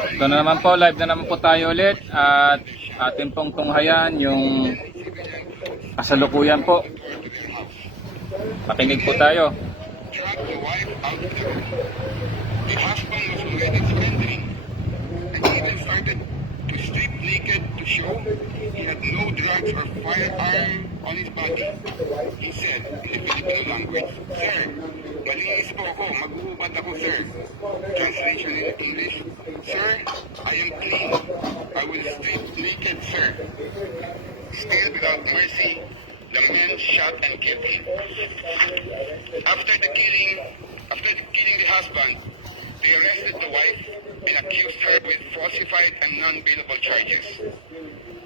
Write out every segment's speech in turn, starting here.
Ito na naman po, live na naman po tayo ulit at atin pong tunghayan yung kasalukuyan po. Pakinig po tayo. The wife out the door. The husband was already surrendering and even started to strip naked to show he had no drugs or firearm on his body. He said in the Filipino language, "Sir, malinis po ako, mag-uubad ako, sir." Translation in English, "Sir, I am clean. I will strip naked, sir." Still without mercy, the men shot and killed him. After killing the husband, they arrested the wife and accused her with falsified and non-bailable charges.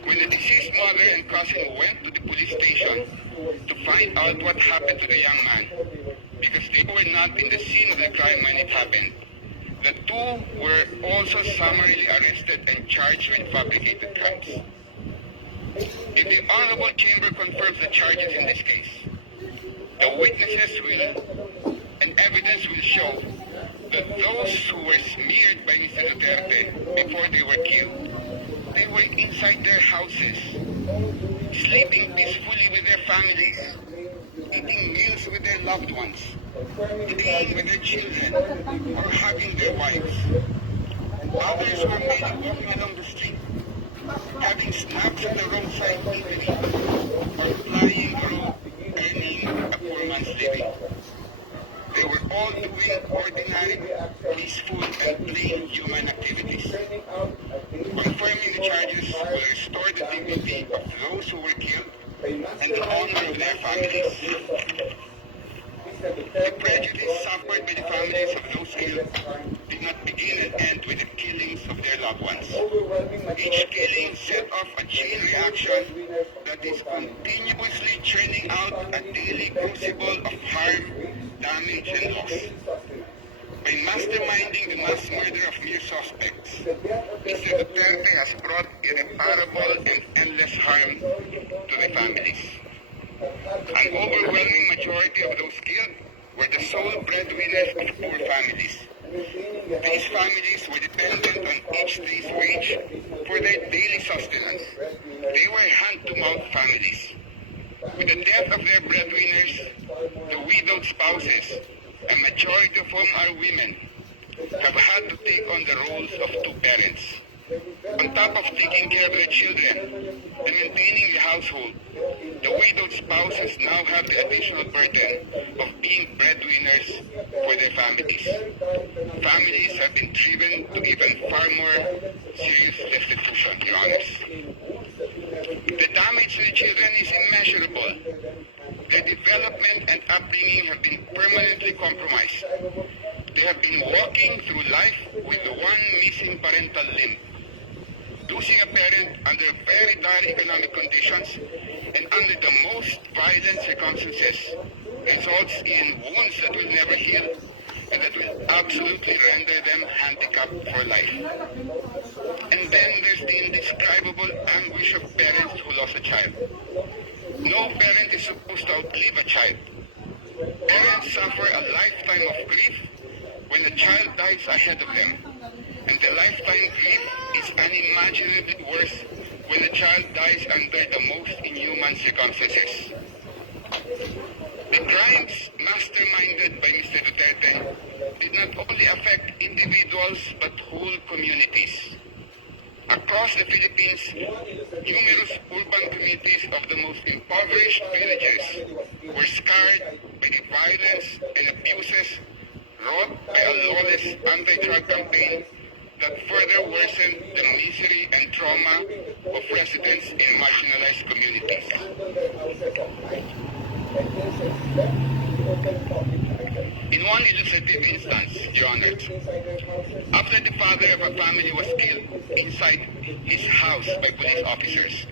When the deceased mother and cousin went to the police station to find out what happened to the young man, because they were not in the scene of the crime when it happened, the two were also summarily arrested and charged with fabricated crimes. The Honorable Chamber confirms the charges in this case. The witnesses and evidence will show that those who were smeared by Mr. Duterte before they were killed, they were inside their houses, sleeping peacefully with their families, eating meals with their loved ones, playing with their children, or hugging their wives. Others were merely walking along the street, having snacks on the roadside eatery, or flying through earning a poor man's living. They were all doing ordinary, peaceful, and plain human activities. Confirming the charges will restore the dignity of those who were killed and the honor of their families. The prejudice suffered by the families of those killed did not begin and end with the killings of their loved ones. Each killing set off a chain reaction that is continuously churning out a daily crucible of harm, damage, and loss. By masterminding the mass murder of mere suspects, Mr. Duterte has brought irreparable and endless harm to the families. An overwhelming majority of those killed were the sole breadwinners of poor families. These families were dependent on each day's wage for their daily sustenance. They were hand-to-mouth families. With the death of their breadwinners, the widowed spouses, a majority of whom are women, have had to take on the roles of two parents. On top of taking care of their children and maintaining the household, the widowed spouses now have the additional burden of being breadwinners for their families. Families have been driven to even far more serious destitution, Your Honors. The damage to the children is immeasurable. Their development and upbringing have been permanently compromised. They have been walking through life with one missing parental limb. Losing a parent under very dire economic conditions and under the most violent circumstances results in wounds that will never heal and that will absolutely render them handicapped for life. And then there's the indescribable anguish of parents who lost a child. No parent is supposed to outlive a child. Parents suffer a lifetime of grief when a child dies ahead of them. And the lifetime grief is unimaginably worse when the child dies under the most inhuman circumstances. The crimes masterminded by Mr. Duterte did not only affect individuals but whole communities. Across the Philippines, numerous urban communities of the most impoverished villages were scarred by the violence and abuses wrought by a lawless anti-drug campaign that further worsened the misery and trauma of residents in marginalized communities. In one illustrative instance, Your Honor, after the father of a family was killed inside his house by police officers,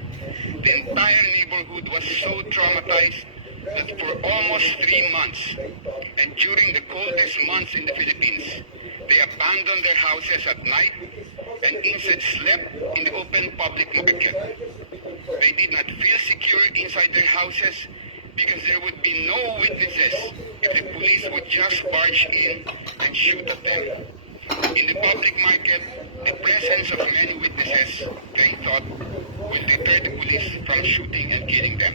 the entire neighborhood was so traumatized that for almost 3 months, and during the coldest months in the Philippines, they abandoned their houses at night and instead slept in the open public market. They did not feel secure inside their houses because there would be no witnesses if the police would just barge in and shoot at them. In the public market, the presence of many witnesses, they thought, will deter the police from shooting and killing them.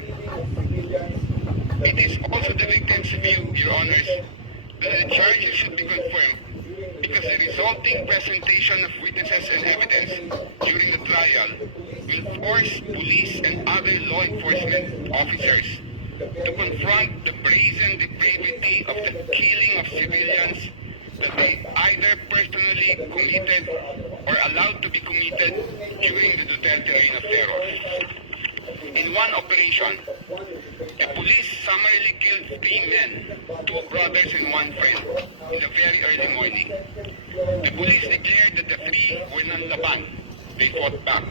It is also the victim's view, Your Honors, that the charges should be confirmed because the resulting presentation of witnesses and evidence during the trial will force police and other law enforcement officers to confront the brazen depravity of the killing of civilians that they either personally committed or allowed to be committed during the Duterte reign of terror. In one operation, the police summarily killed 3 men, 2 brothers and 1 friend, in the very early morning. The police declared that the 3 were nanlaban. They fought back.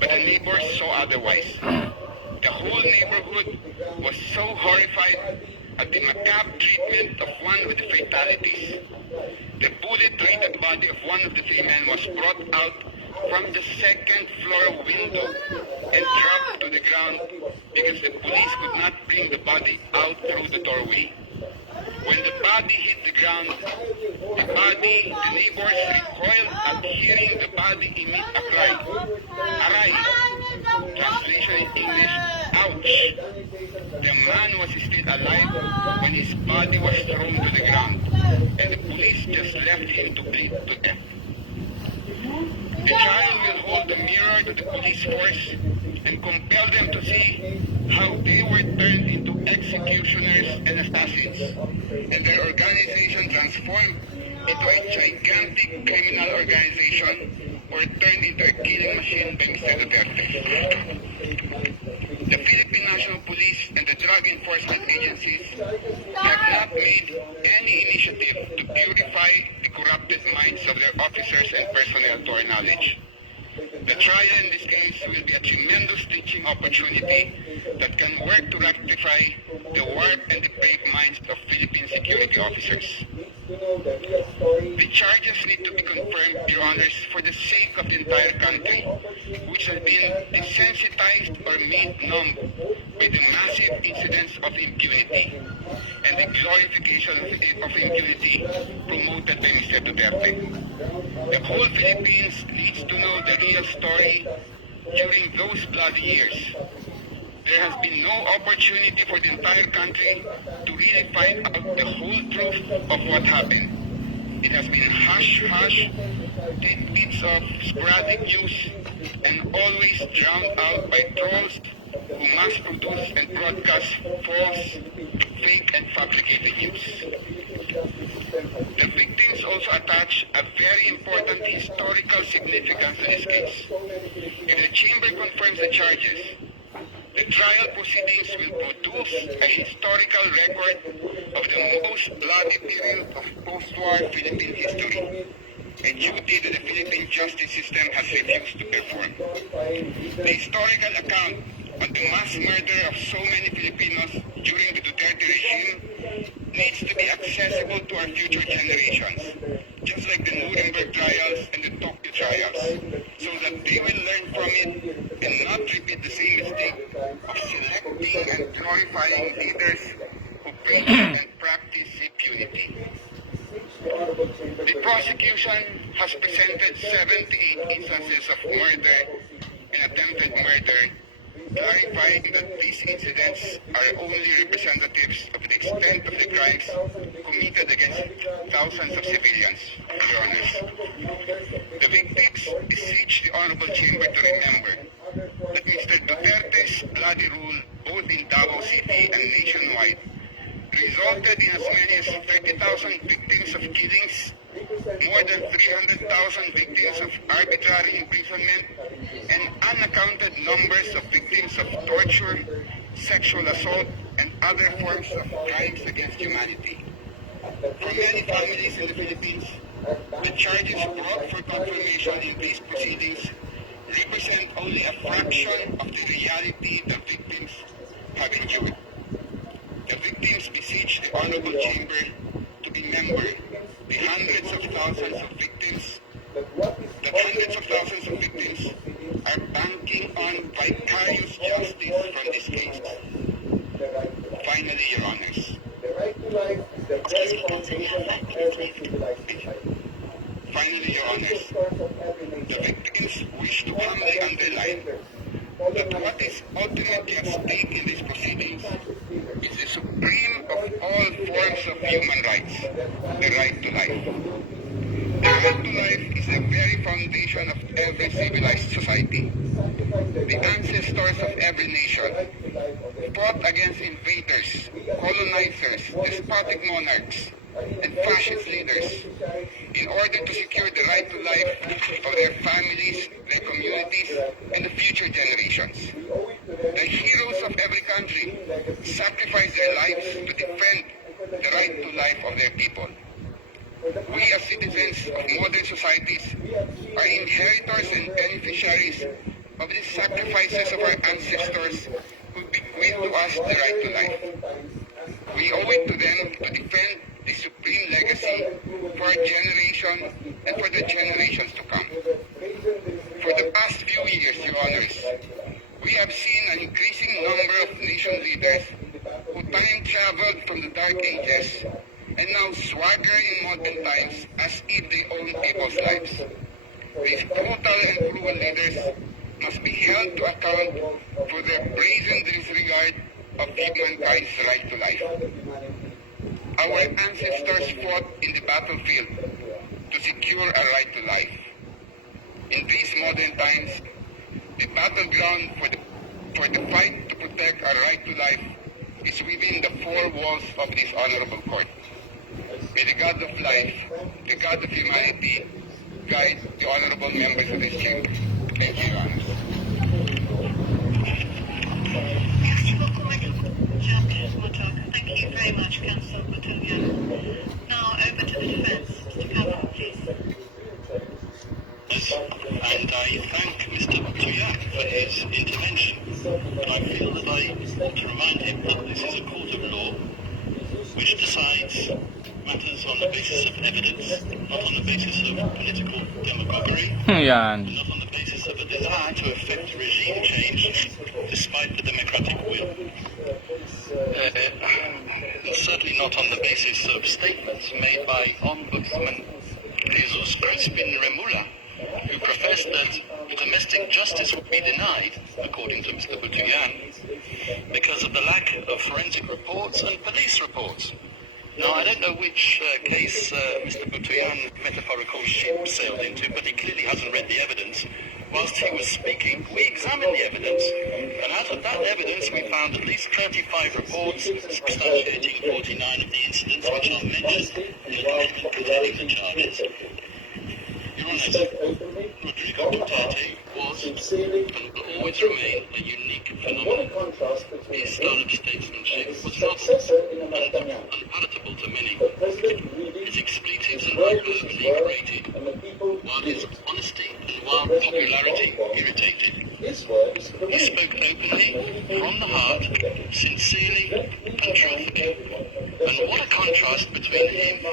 But the neighbors saw otherwise. The whole neighborhood was so horrified at the macabre treatment of one of the fatalities. The bullet-rated body of one of the 3 men was brought out from the 2nd floor window and dropped to the ground because the police could not bring the body out through the doorway. When the body hit the ground, the neighbors recoiled at hearing the body emit a cry. Aray! Translation in English, ouch! The man was still alive when his body was thrown to the ground, and the police just left him to bleed to death. The trial will hold a mirror to the police force and compel them to see how they were turned into executioners and assassins, and their organization transformed into a gigantic criminal organization or turned into a killing machine by Mr. Duterte. The Philippine National Police and the drug enforcement agencies have not made any initiative to purify the corrupted minds of their officers and personnel to our knowledge. The trial in this case will be a tremendous teaching opportunity that can work to rectify the warped and depraved minds of Philippine security officers. The charges need to be confirmed, Your Honors, for the sake of the entire country, which has been desensitized or made numb by the massive incidents of impunity and the glorification of impunity promoted by Mr. Duterte. The whole Philippines needs to know the real story during those bloody years. There has been no opportunity for the entire country to really find out the whole truth of what happened. It has been hush-hush, tidbits of sporadic news, and always drowned out by trolls who mass produce and broadcast false, fake, and fabricated news. The victims also attach a very important historical significance to this case. If the chamber confirms the charges, the trial proceedings will produce a historical record of the most bloody period of post-war Philippine history, a duty that the Philippine justice system has refused to perform. The historical account of the mass murder of so many Filipinos during the Duterte regime needs to be accessible to our future generations, just like the Nuremberg trials and the Tokyo trials, so that they will learn from it and not repeat the same mistake of selecting and glorifying leaders who preach and practice impunity. The prosecution has presented 78 instances of murder and attempted murder, clarifying that these incidents are only representatives of the extent of the crimes committed against thousands of civilians, Your Honors. The victims beseech the Honorable Chamber to remember that Mr. Duterte's bloody rule, both in Davao City and nationwide, resulted in as many as 30,000 victims of killings, more than 300,000 victims of arbitrary imprisonment, and unaccounted numbers of victims of torture, sexual assault, and other forms of crimes against humanity. For many families in the Philippines, the charges brought for confirmation in these proceedings represent only a fraction of the reality the victims have endured. The victims beseech the Honorable Chamber to remember the hundreds of thousands of victims are banking on vicarious justice from this case. Finally, Your Honors, underline that what is ultimately at stake in these proceedings is the supreme of all forms of human rights, the right to life. The right to life is the very foundation of every civilized society. The ancestors of every nation fought against invaders, colonizers, despotic monarchs, and fascist leaders in order to secure the right to life of their families, their communities, and the future generations. The heroes of every country sacrifice their lives to defend the right to life of their people. We as citizens of modern societies are inheritors and beneficiaries of the sacrifices of our ancestors who bequeathed to us the right to life. We owe it to them to defend the supreme legacy for our generation and for the generations to come. For the past few years, Your Honors, we have seen an increasing number of nation leaders who time traveled from the Dark Ages and now swagger in modern times as if they own people's lives. These brutal and cruel leaders must be held to account for their brazen disregard of humankind's right to life. Our ancestors fought in the battlefield to secure a right to life. In these modern times, the battleground for the fight to protect our right to life is within the four walls of this honorable court. May the God of life, the God of humanity, guide the honorable members of this chamber. Thank you, Your Honor. Thank you very much, Councillor Butulyan. Now over to the defence. Mr. Cameron, please. Yes, and I thank Mr. Butulyan for his intervention. I feel that I ought to remind him that this is a court of law which decides matters on the basis of evidence, not on the basis of political demagoguery, Yan. not on the basis of a desire to effect regime change despite the democratic will. Certainly not on the basis of statements made by Ombudsman Jesus Crispin Remula, who professed that domestic justice would be denied, according to Mr. Butulyan, because of the lack of forensic reports and police reports. Now, I don't know which case Mr. Butulyan's metaphorical ship sailed into, but he clearly hasn't read the evidence. Whilst he was speaking, we examined the evidence, and out of that evidence we found at least 35 reports substantiating 49 of the incidents which are mentioned in the document containing the charges. Your Honour, Rodrigo Duterte was and will always remain a unique phenomenon. His style of statesmanship was novel and unpalatable to many. His expletives and hyperbole grated, while his honesty and wild popularity irritated. He spoke openly, from the heart, sincerely, patriotically. And what a contrast between him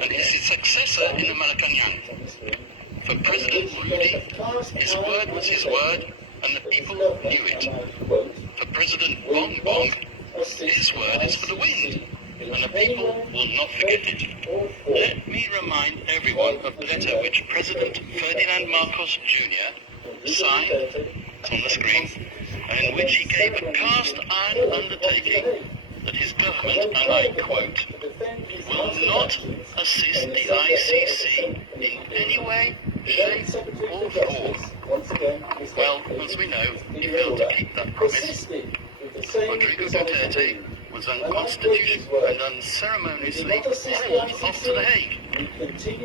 and his successor in the Malacanang. For President Moody, his word was his word, and the people knew it. For President Bong Bong, his word is for the wind, and the people will not forget it. Let me remind everyone of the letter which President Ferdinand Marcos Jr. signed, it's on the screen, and in which he gave a cast-iron undertaking that his government, and I quote, will not assist the ICC in any way, shape or form. Well, as we know, he failed to keep that promise. Rodrigo Duterte was unconstitutional and unceremoniously hauled off to The Hague.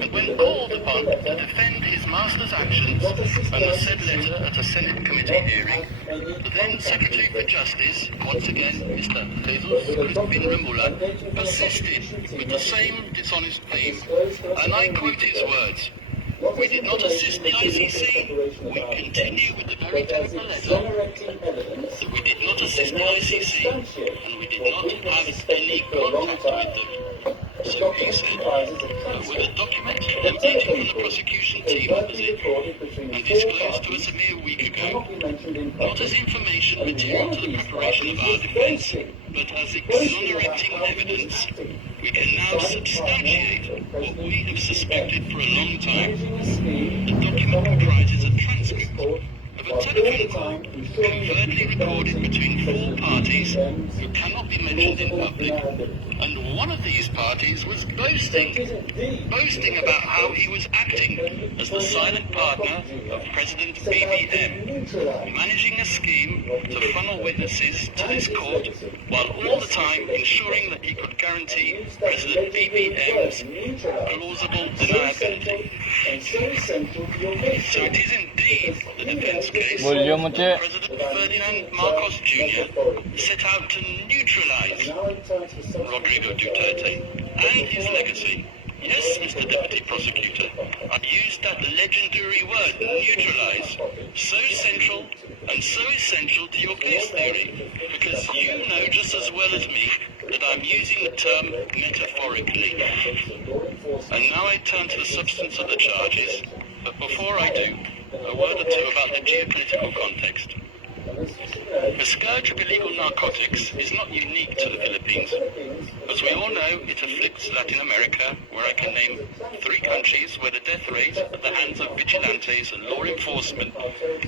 And when called upon to defend his master's actions and the said letter at a Senate committee hearing, the then Secretary for Justice, once again Mr. Jesus Crispin Remula, persisted with the same dishonest theme, and I quote his words. We did not assist the ICC. We continue with the very tone of the letter. We did not assist the ICC, and we did not have any contact with them. So he said, with a document emanating from the prosecution team opposite and disclosed to us a mere week ago, not as information material to the preparation of our defence, but as exonerating evidence, we can now substantiate what we have suspected for a long time. The document comprises a transcript of a telephone call covertly recorded between four parties who cannot be mentioned in public, and one of these parties was boasting about how he was acting as the silent partner of President BBM, managing a scheme to funnel witnesses to this court while all the time ensuring that he could guarantee President BBM's plausible deniability. So it is indeed the defense case. Bulyo mo, Che. President Ferdinand Marcos Jr. set out to neutralize Rodrigo Duterte and his legacy. Yes, Mr. Deputy Prosecutor, I used that legendary word, neutralize, so central and so essential to your case theory, because you know just as well as me that I'm using the term metaphorically. And now I turn to the substance of the charges, but before I do, a word or two about the geopolitical context. The scourge of illegal narcotics is not unique to the Philippines. As we all know, it afflicts Latin America, where I can name 3 countries where the death rate at the hands of vigilantes and law enforcement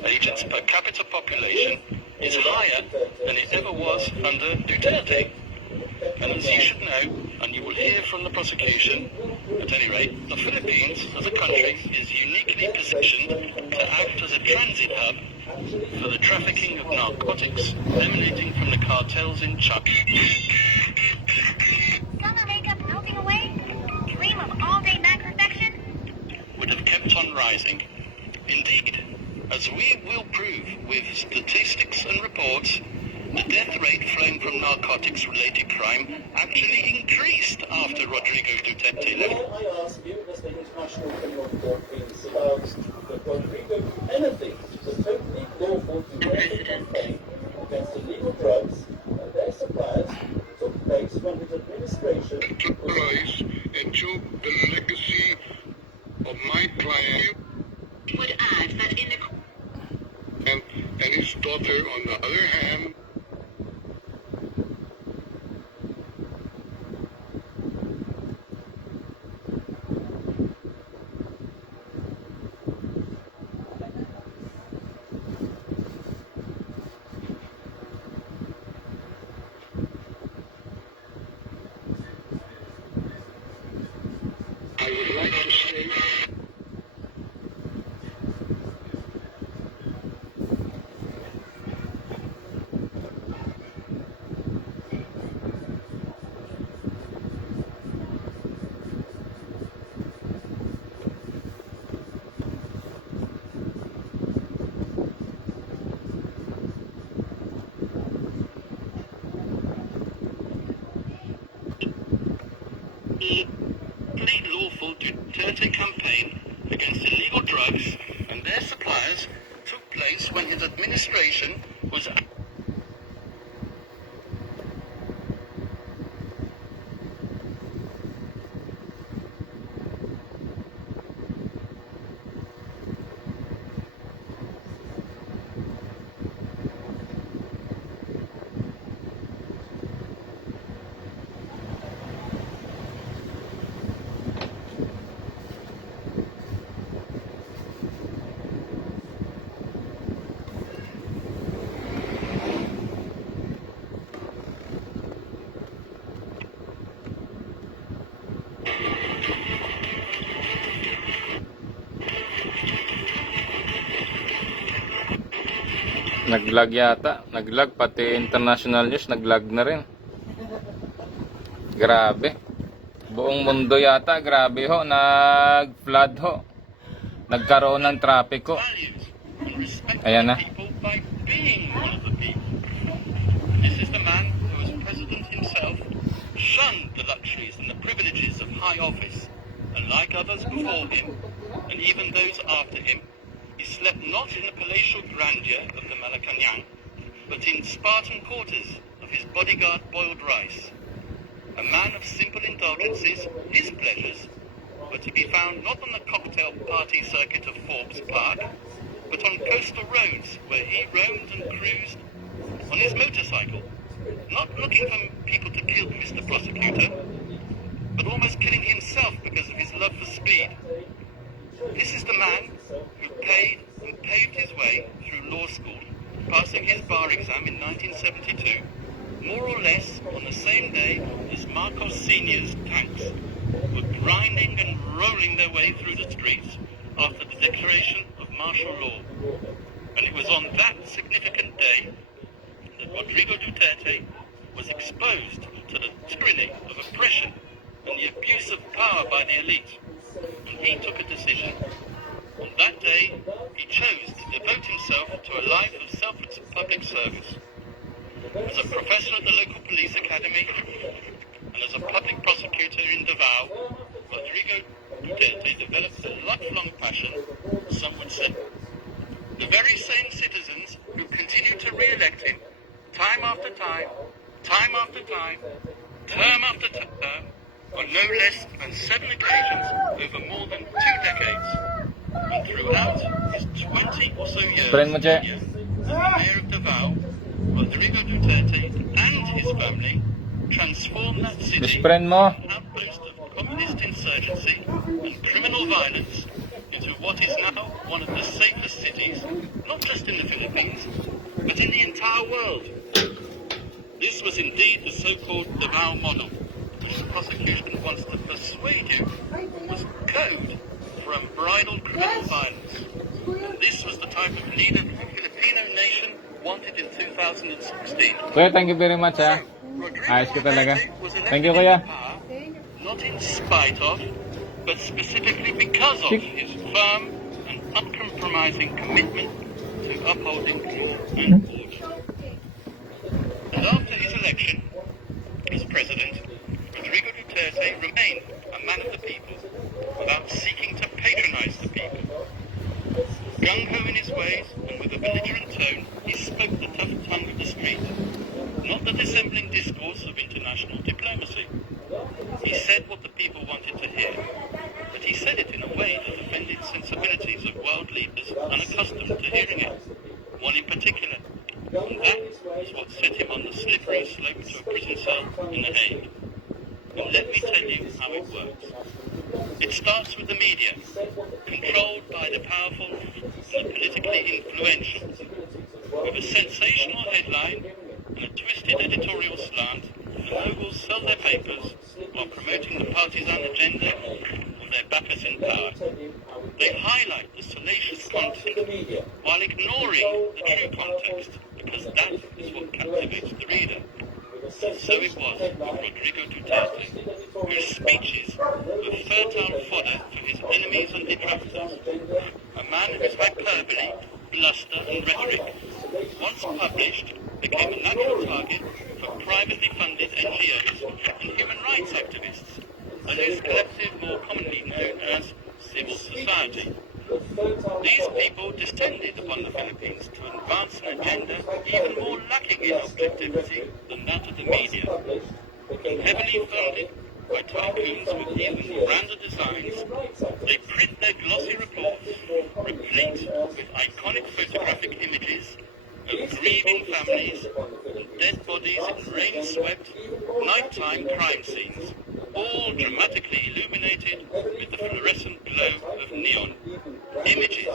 agents per capita population is higher than it ever was under Duterte. And as you should know, and you will hear from the prosecution, at any rate, the Philippines as a country is uniquely positioned to act as a transit hub for the trafficking of narcotics emanating from the cartels in China. Summer makeup melting away? Dream of all-day MAC perfection? Would have kept on rising. Indeed, as we will prove with statistics and reports, the death rate flowing from narcotics-related crime actually increased after Rodrigo Duterte left. I ask you, does the International Criminal Court thinks about the Rodrigo anything the totally lawful Duterte campaign against illegal drugs and their suppliers took place when his administration took place and took the legacy of my client Would add that in the and his daughter on the other hand. I would like to say The lawful Duterte campaign against illegal drugs and their suppliers took place when his administration was Nag-lag yata. Nag-lag. Pati international news, nag-lag na rin. Grabe. Buong mundo yata. Grabe ho. Nag-flood ho. Nagkaroon ng traffic ho. values and respect Ayan na. people by being one of the people. This is the man who, as president himself, shunned the luxuries and the privileges of high office, and like others before him, and even those after him, he slept not in the palatial grandeur of the Malacanang, but in Spartan quarters of his bodyguard boiled rice. A man of simple indulgences, his pleasures were to be found not on the cocktail party circuit of Forbes Park, but on coastal roads where he roamed and cruised on his motorcycle, not looking for people to kill Mr. Prosecutor, but almost killing himself because of his love for speed. This is the man who paid and paved his way through law school bar exam in 1972, more or less on the same day as Marcos Sr.'s tanks were grinding and rolling their way through the streets after the declaration of martial law. And it was on that significant day that Rodrigo Duterte was exposed to the tyranny of oppression and the abuse of power by the elite. And he took a decision. On that day, he chose to devote himself to a life of public service. As a professor at the local police academy and as a public prosecutor in Davao, Rodrigo Duterte developed a lifelong passion, some would say. The very same citizens who continued to re-elect him, time after time, time after time, term after term, on no less than 7 occasions over more than 2 decades. And throughout his 20 or so years Friend mo, Che. as the mayor of Davao, Rodrigo Duterte and his family transformed that city Best friend mo. from an outpost of communist insurgency and criminal violence into what is now one of the safest cities, not just in the Philippines, but in the entire world. This was indeed the so-called Davao model, which the prosecution wants to persuade you was code for unbridled criminal violence. And this was the type of leader the Filipino nation wanted in 2016. Kuya, thank you very much, ha. Rodrigo Ayos ka talaga. Duterte was Thank you, elected kuya. into power, not in spite of, but specifically because of his firm and uncompromising commitment to upholding law and order. And after his election as president, Rodrigo Duterte remained a man of the people, without seeking to patronize the people. Gung-ho in his ways, and with a belligerent tone, he spoke the tough tongue of the street, not the dissembling discourse of international diplomacy. He said what the people wanted to hear, but he said it in a way that offended sensibilities of world leaders unaccustomed to hearing it, one in particular, and that is what set him on the slippery slope to a prison cell in The Hague. And let me tell you how it works. It starts with the media, controlled by the powerful and the politically influential. With a sensational headline and a twisted editorial slant, the moguls sell their papers while promoting the partisan agenda of their backers in power. They highlight the salacious content while ignoring the true context, because that is what captivates the reader. And so it was with Rodrigo Duterte, whose speeches were fertile fodder for his enemies and detractors. A man whose hyperbole, bluster and rhetoric, once published, became a natural target for privately funded NGOs and human rights activists, and whose collective more commonly known as civil society. These people descended upon the Philippines to advance an agenda even more lacking in objectivity than that of the media. Heavily funded by tycoons with even grander designs, they print their glossy reports, replete with iconic photographic images of grieving families and dead bodies in rain-swept, nighttime crime scenes, all dramatically illuminated with the fluorescent glow of neon. Images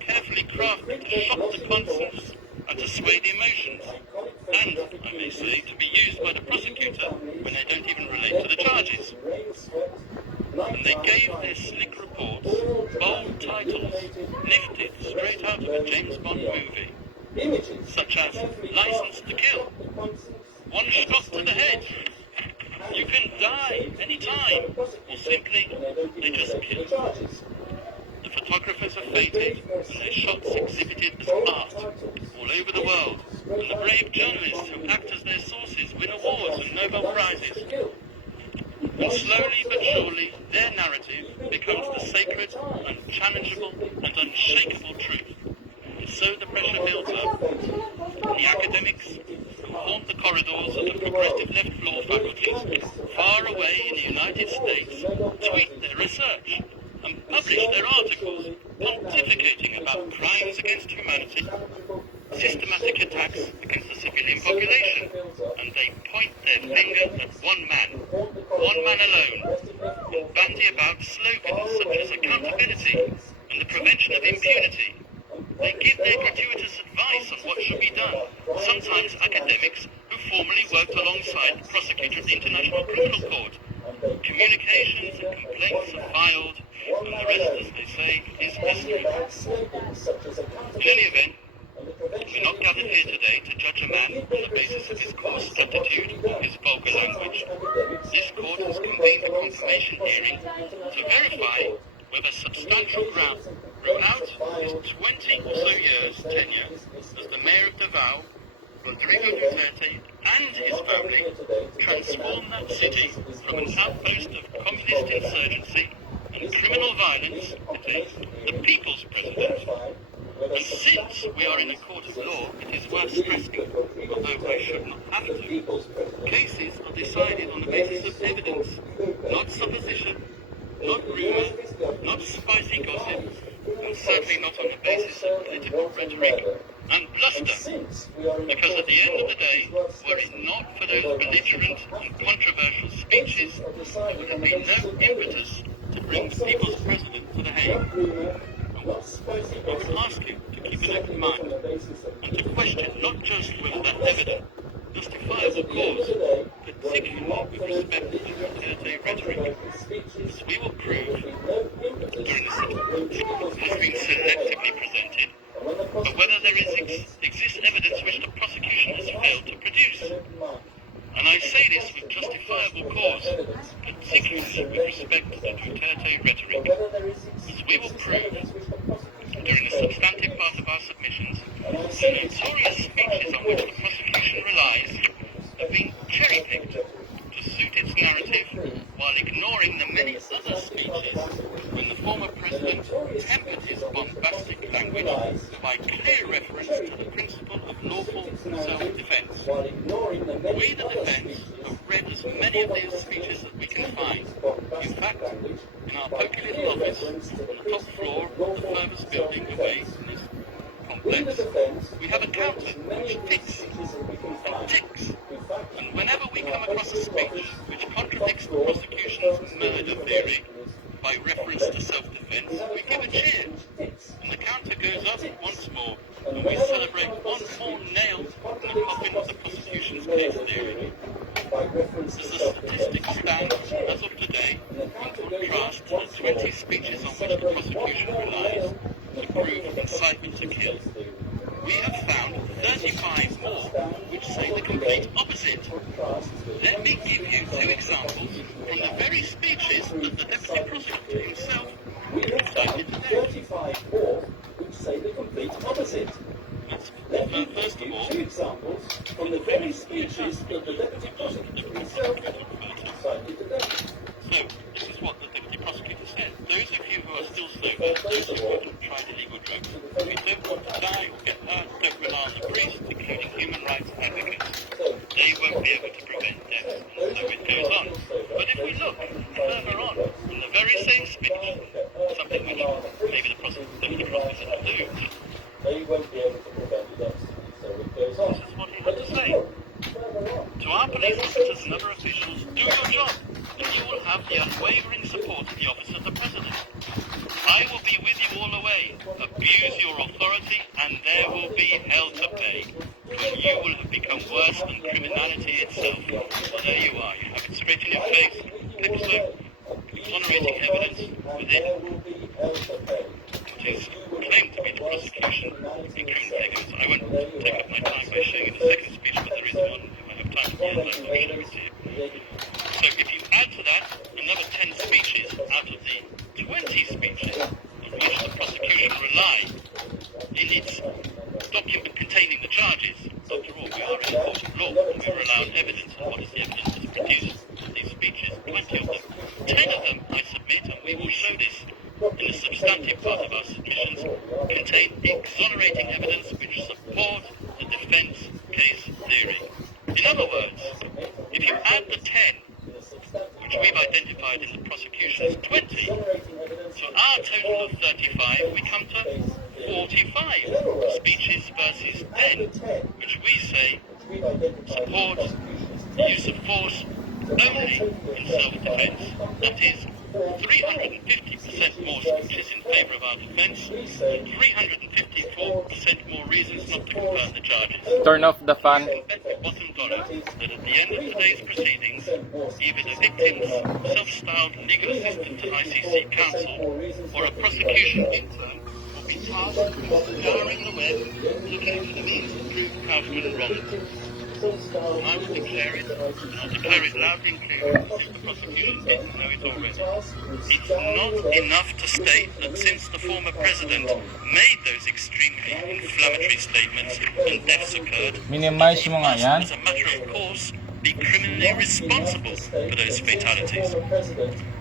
carefully crafted to shock the conscience and to sway the emotions, and, I may say, to be used by the prosecutor when they don't even relate to the charges. And they gave their slick reports bold titles lifted straight out of a James Bond movie, such as License to Kill, One Shot to the Head, You Can Die Anytime, or simply, They Just Kill. The photographers are feted and their shots exhibited as art all over the world, and the brave journalists who act as their sources win awards and Nobel Prizes. And slowly but surely, their narrative becomes the sacred, unchallengeable and unshakable truth. And so the pressure builds up, and the academics who haunt the corridors of the progressive left law faculties far away in the United States tweet their research and publish their articles pontificating about crimes against humanity, systematic attacks against the civilian population, and they point their finger at one man alone, and bandy about slogans such as accountability and the prevention of impunity. They give their gratuitous advice on what should be done, sometimes about slogans such as In accountability any event, and the prevention we're not gathered here today to judge a man on the basis of his coarse attitude or his vulgar language. This court has convened a confirmation hearing to verify whether substantial grounds throughout his 20 or so years tenure as the mayor of Davao, Rodrigo Duterte and his family transformed that city from an outpost of communist insurgency and criminal violence into the people's president. And since we are in a court of law, it is worth stressing, although I should not have to, cases are decided on the basis of evidence, not supposition, not rumour, not spicy gossip, and certainly not on the basis of political rhetoric and bluster. Because at the end of the day, were it not for those belligerent and controversial speeches, there would have been no impetus to bring the people's president to The Hague. I would ask you to keep an open mind and to question not just whether that evidence justifies a cause, particularly with respect to Duterte rhetoric, as we will prove during the has been selectively presented, but whether there exists evidence which the prosecution has failed to produce. And I say this with justifiable cause, particularly with respect to the Duterte rhetoric, as we will prove during the substantive part of our submissions, the notorious speeches on which the prosecution relies have been cherry-picked to suit its narrative, while ignoring the many other speeches when the former president tempered his bombastic language by clear reference to the principle of lawful self-defense. We, the defence, have read as many of these speeches as we can find. In fact, in our poky little office on the top floor of the furthest building away from this complex, we have a counter which ticks and ticks. And whenever we come across a speech which contradicts the prosecution's murder theory by reference to self-defense, we give a cheer. And the counter goes up once more, and we celebrate one more nail in the coffin of the prosecution's case theory. As the statistics stand as of today, in contrast to the 20 speeches on which the prosecution relies to prove incitement to kill, we have found 35 more which say the complete opposite. Let me give you two examples from the very speeches that the Deputy Prosecutor himself cited today. 35 more which say the complete opposite. Let me First of all, two examples from the very speeches that the Deputy Prosecutor himself cited today. so this is what the Deputy Prosecutor said. Those of you who are still sober, those of you who have tried illegal drugs, who don't want to die or get hurt, don't rely on the priests, including human rights advocates. They won't be able to prevent death. So it goes on. But if we look further on, in the very same speech, something which maybe the Deputy Prosecutor alluded to, They won't be able to prevent the death. So it goes on. this is what he had to say. To our police officers and other officials, do your job, and you will have the unwavering support of the office of the President. I will be with you all the way. Abuse your authority, and there will be hell to pay. For you will have become worse than criminality itself. So there you are. You have it straight in your face. Textbook, exonerating evidence within what is claimed to be the prosecution, including evidence. I won't take up my time by showing you the second speech, but there is one. If I have time for it, I will show it to you. So if you add to that another 10 speeches out of the 20 speeches on which the prosecution relied in its document containing the charges, after all, we are in a court of law, and we rely on evidence, and what is the evidence that's produced in these speeches? 20 of them. 10 of them, I submit, and we will show this in the substantive part of our submissions, contain exonerating evidence which support the defence case theory. In other words, if you add the 10 which we've identified in the prosecution's 20, so our total of 35, we come to 45 speeches versus 10, which we say support the use of force only in self-defence. That is, 350% more speeches in favour of our defence, and 354% more reasons not to confirm the charges. Turn off the fan. Bet the bottom dollar that at the end of today's proceedings, either the victim's self-styled legal assistant to ICC counsel or a prosecution intern be tasked with scouring the web, looking for the means to prove Kaufman wrong. I will declare it, and I'll declare it loudly and clearly, if the prosecution didn't know it already. It's not enough to state that since the former president made those extremely inflammatory statements and deaths occurred, Minimize mo nga yan. as a matter of course, be criminally responsible for those fatalities.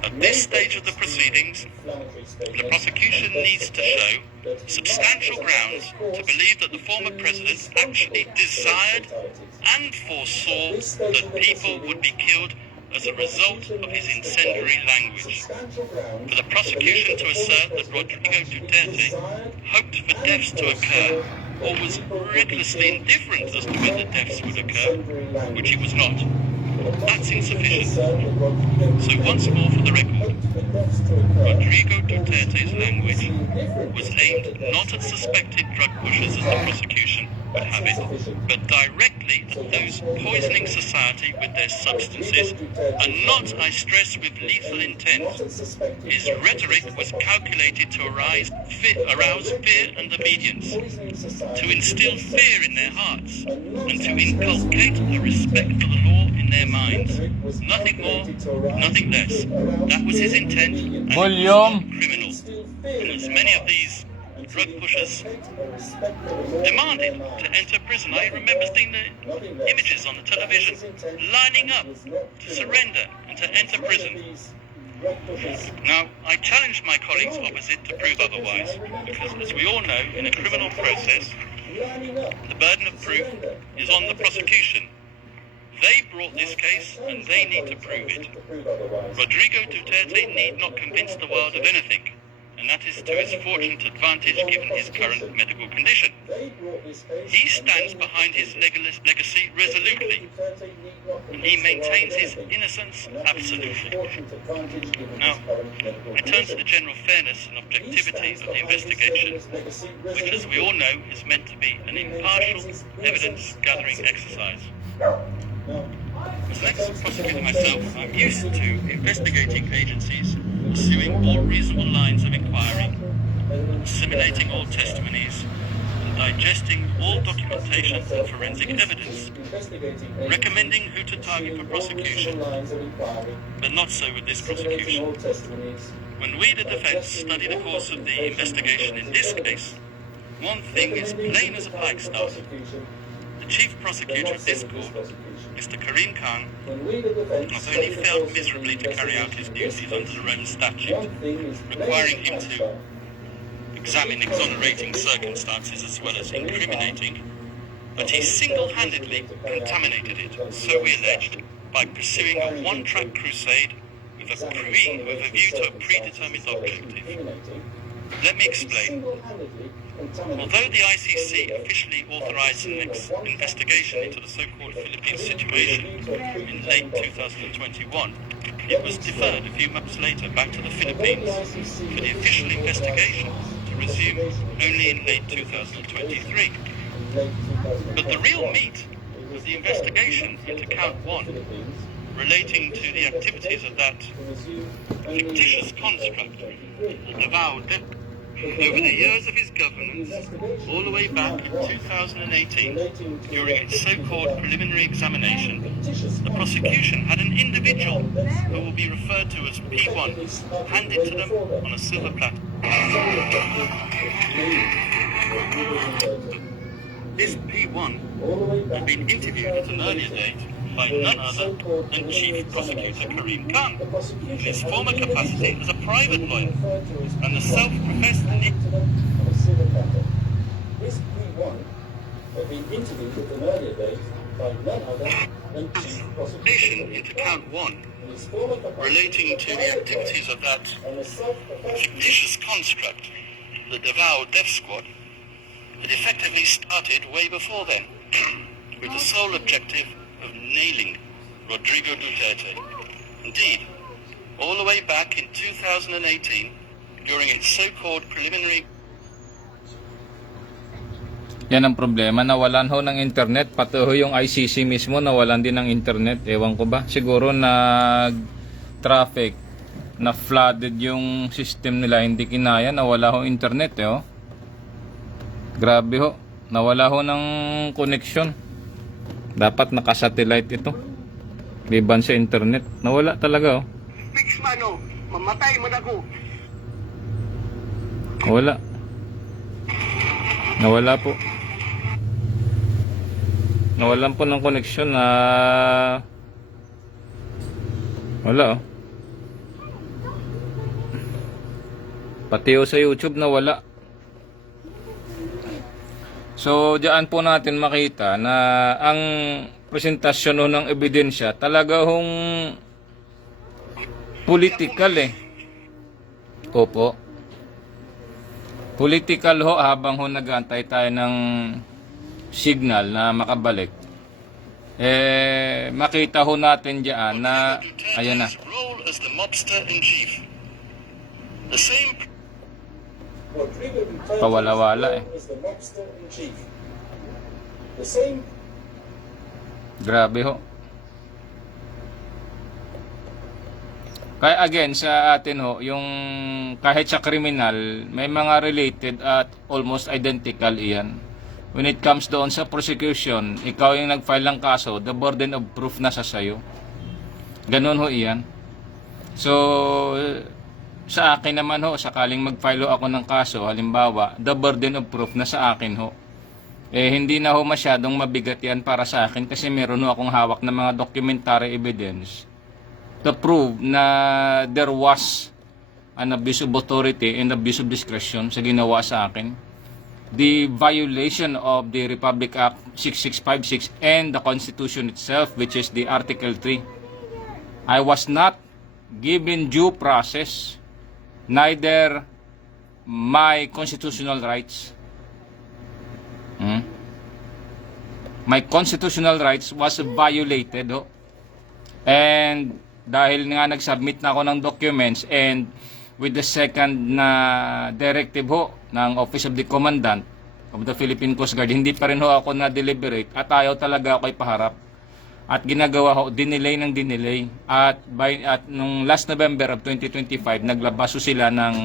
At this stage of the proceedings, the prosecution needs to show substantial grounds to believe that the former president actually desired and foresaw that people would be killed as a result of his incendiary language. For the prosecution to assert that Rodrigo Duterte hoped for deaths to occur or was recklessly indifferent as to whether deaths would occur, which he was not, that's insufficient. So once more for the record, Rodrigo Duterte's language was aimed not at suspected drug pushers as the prosecution would have it, but directly at those poisoning society with their substances, and not, I stress, with lethal intent. His rhetoric was calculated to arouse fear and obedience, to instill fear in their hearts, and to inculcate a respect for the law in their minds. Nothing more, nothing less. That was his intent, and Volume. criminal. And as many of these drug pushers demanded to enter prison. I remember seeing the images on the television, lining up to surrender and to enter prison. Now, I challenge my colleagues opposite to prove otherwise, because as we all know, in a criminal process, the burden of proof is on the prosecution. They brought this case, and they need to prove it. Rodrigo Duterte need not convince the world of anything, and that is to his fortunate advantage given his current medical condition. He stands behind his legacy resolutely, and he maintains his innocence absolutely. Now, I turn to the general fairness and objectivity of the investigation, which, as we all know, is meant to be an impartial evidence-gathering exercise. As an ex-prosecutor myself, I'm used to investigating agencies pursuing all reasonable lines of inquiry, assimilating all testimonies, and digesting all documentation and forensic evidence, recommending who to target for prosecution, but not so with this prosecution. When we, the defence, study the course of the investigation in this case, one thing is plain as a pikestaff. The chief prosecutor of this court, Mr. Karim Khan, not only failed miserably to carry out his duties under the Rome Statute, requiring him to examine exonerating circumstances as well as incriminating, but he single-handedly contaminated it, so we alleged, by pursuing a one-track crusade with a view to a predetermined objective. Let me explain. Although the ICC officially authorized an investigation into the so-called Philippine situation in late 2021, it was deferred a few months later back to the Philippines for the official investigation to resume only in late 2023. But the real meat of the investigation into Count 1, relating to the activities of that fictitious construct, the avowed over the years of his governance, all the way back in 2018, during its so-called preliminary examination, the prosecution had an individual who will be referred to as P1 handed to them on a silver platter. This P1 had been interviewed at an earlier date by none other than Chief Prosecutor Karim Khan, in his former capacity as a private lawyer, and the self-professed This P1 had been interviewed at an earlier date by none other than Chief Prosecutor investigation into Count 1, relating to the activities of that fictitious construct, the Davao Death Squad, that effectively started way before then, with the sole objective of nailing Rodrigo Duterte. Indeed, all the way back in 2018, during its so-called preliminary... Yan ang problema, nawalan ho ng internet, pati ho yung ICC mismo nawalan din ng internet, ewan ko ba, siguro nag-traffic, na flooded yung system nila, hindi kinaya, nawala ho internet oh. Grabe ho. Nawala ho ng connection. Dapat naka-satellite ito. Liban sa internet. Nawala talaga oh. Fix mano, mamatay man ako. Wala. Nawala po. Nawalan po ng connection na wala oh. Pati o sa YouTube nawala. So diyan po natin makita na ang presentasyon ho ng ebidensya talaga hong political eh. Opo. Political ho habang ho nag-aantay tayo ng signal na makabalik. Makita ho natin diyan na ayan na. Role as the mobster in chief. The same Rodrigo Duterte Pawala-wala eh. is the mobster in chief. The same Grabe ho. Kaya again sa atin ho, yung kahit sa kriminal, may mga related at almost identical iyan. When it comes doon sa prosecution, ikaw yung nag-file ng kaso, the burden of proof nasa sayo. Ganun ho iyan. So, sa akin naman ho, sakaling mag-file ako ng kaso, halimbawa, the burden of proof na sa akin ho. Hindi na ho masyadong mabigat yan para sa akin kasi meron ho akong hawak na mga documentary evidence to prove na there was an abuse of authority and abuse of discretion sa ginawa sa akin. The violation of the Republic Act 6656 and the Constitution itself, which is the Article 3. I was not given due process, neither my constitutional rights. My constitutional rights was violated ho. And dahil nga nag-submit na ako ng documents and with the second na directive ho ng Office of the Commandant of the Philippine Coast Guard, hindi pa rin ho ako na-deliberate at ayaw talaga ako ipaharap. At ginagawa ho, dinelay ng dinelay. At nung last November of 2025, naglabas ho sila ng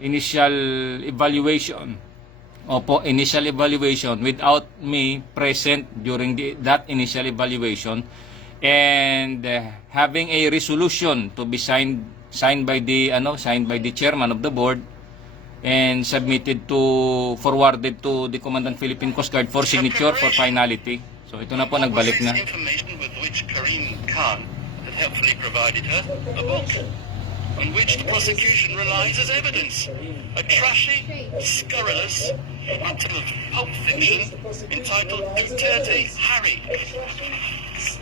initial evaluation. Opo, initial evaluation without me present during that initial evaluation and having a resolution to be signed by the chairman of the board and forwarded to the Commandant Philippine Coast Guard for signature for finality. So ito na po, nagbalik na. Information with which Karim Khan had helpfully provided her a book on which the prosecution relies as evidence. A trashy, scurrilous matter of pulp fiction entitled Duterte Harry.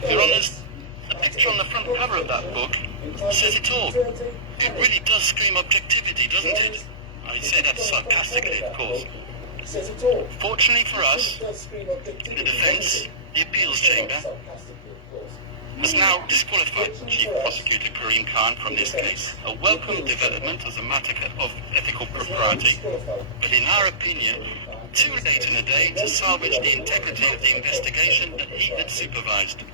Your Honours, the picture on the front cover of that book says it all. It really does scream objectivity, doesn't it? I say that sarcastically, of course. Fortunately for us, the defence, the appeals chamber, has now disqualified Chief Prosecutor Karim Khan from this case, a welcome development as a matter of ethical propriety, but in our opinion, too late in the day to salvage the integrity of the investigation that he had supervised.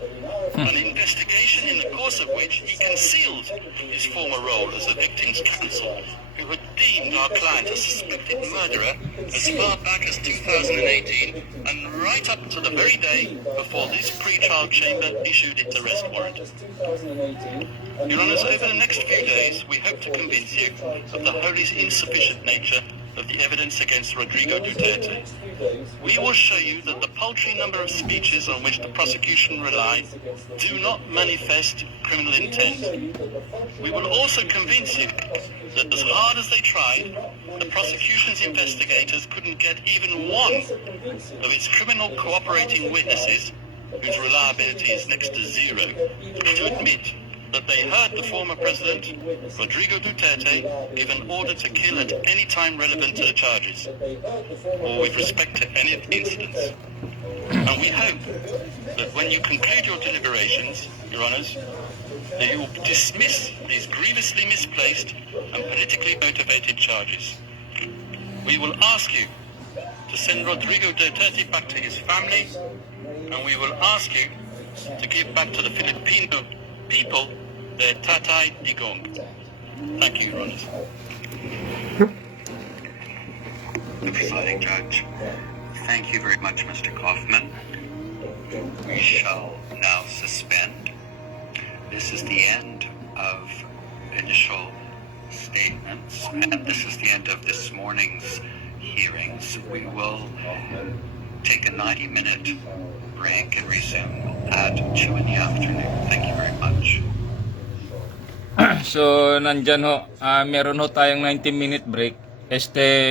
An investigation in the course of which he concealed his former role as a victim's counsel, who had deemed our client a suspected murderer as far back as 2018 and right up to the very day before this pre-trial chamber issued its arrest warrant. Your Honours, over the next few days, we hope to convince you of the wholly insufficient nature of the evidence against Rodrigo Duterte. We will show you that the paltry number of speeches on which the prosecution relied do not manifest criminal intent. We will also convince you that as hard as they tried, the prosecution's investigators couldn't get even one of its criminal cooperating witnesses, whose reliability is next to zero, to admit that they heard the former president, Rodrigo Duterte, give an order to kill at any time relevant to the charges, or with respect to any of the incidents. And we hope that when you conclude your deliberations, Your Honours, that you will dismiss these grievously misplaced and politically motivated charges. We will ask you to send Rodrigo Duterte back to his family, and we will ask you to give back to the Filipino people their tatay digong. Thank you, Your Honours. Sitting Judge. Thank you very much, Mr. Kaufman. We shall now suspend. This is the end of initial statements, and this is the end of this morning's hearings. We will take a 90-minute break and resume at 2 in the afternoon. Thank you very much. So, nandyan ho, meron ho tayong 90-minute break.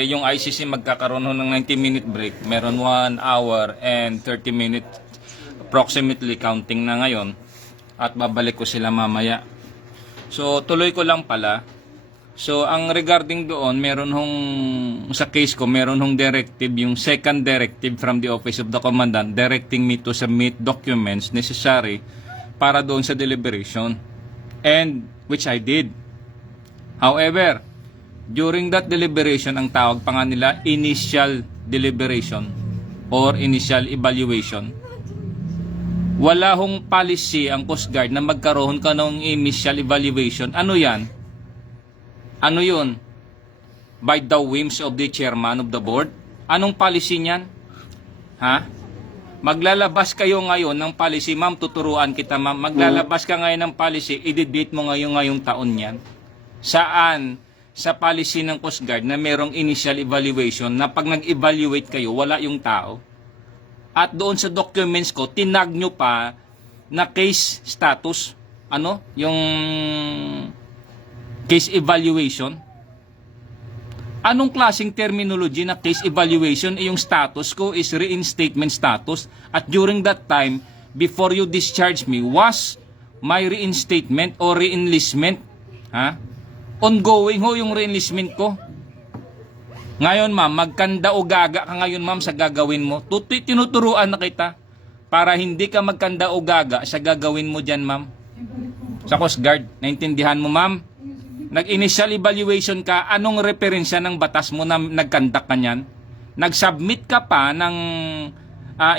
Yung ICC magkakaroon ho ng 90-minute break. Meron 1 hour and 30 minutes approximately counting na ngayon. At babalik ko sila mamaya. So, tuloy ko lang pala. So, ang regarding doon, meron hong, sa case ko, meron hong directive, yung second directive from the Office of the Commandant directing me to submit documents necessary para doon sa deliberation. And, which I did. However, during that deliberation, ang tawag pa nga nila, initial deliberation or initial evaluation. Wala hong policy ang Coast Guard na magkaroon ka ng initial evaluation. Ano yan? Ano yun? By the whims of the chairman of the board? Anong policy niyan? Ha? Maglalabas kayo ngayon ng policy, ma'am, tuturuan kita, ma'am. Maglalabas ka ngayon ng policy, i-debate mo ngayong taon yan. Saan? Sa policy ng Coast Guard na merong initial evaluation na pag nag-evaluate kayo, wala yung tao. At doon sa documents ko, tinag nyo pa na case status. Ano? Yung case evaluation. Anong klaseng terminology na case evaluation? Yung status ko is reinstatement status. At during that time, before you discharge me, was my reinstatement or reenlistment. Ha? Ongoing ho yung reenlistment ko. Ngayon, ma'am, magkanda o gaga ka ngayon, ma'am, sa gagawin mo. Tinuturuan na kita para hindi ka magkanda o gaga sa gagawin mo dyan, ma'am. Sa Coast Guard, naintindihan mo, ma'am? Nag-initial evaluation ka, anong referensya ng batas mo na nagkandak ka niyan? Nag-submit ka pa ng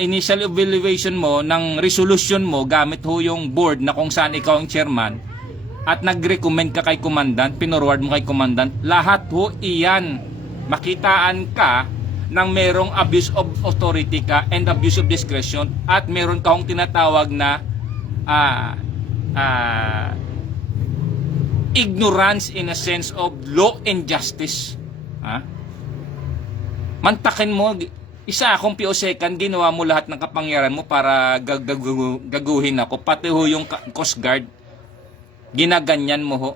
initial evaluation mo, ng resolution mo, gamit ho yung board na kung saan ikaw ang chairman, at nag-recommend ka kay commandant, pinorward mo kay commandant, lahat ho iyan. Makitaan ka ng merong abuse of authority ka and abuse of discretion at meron ka hong tinatawag na ignorance in a sense of law and justice. Ha? Mantakin mo, isa akong PO second, ginawa mo lahat ng kapangyarihan mo para gaguhin ako, pati ho yung Coast Guard, ginaganyan mo ho.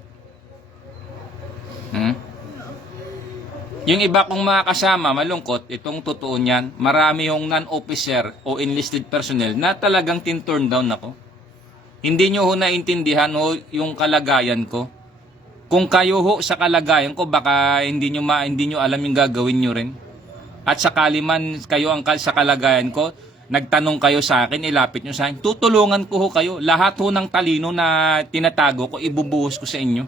Yung iba kong mga kasama, malungkot, itong totoo niyan, marami yung non-officer o enlisted personnel na talagang tin-turn down ako. Hindi nyo ho naintindihan ho yung kalagayan ko. Kung kayo ho sa kalagayan ko, baka hindi nyo alam yung gagawin nyo rin. At sakali man kayo ang sa kalagayan ko, nagtanong kayo sa akin, ilapit nyo sa akin, tutulungan ko ho kayo. Lahat ho ng talino na tinatago ko, ibubuhos ko sa inyo.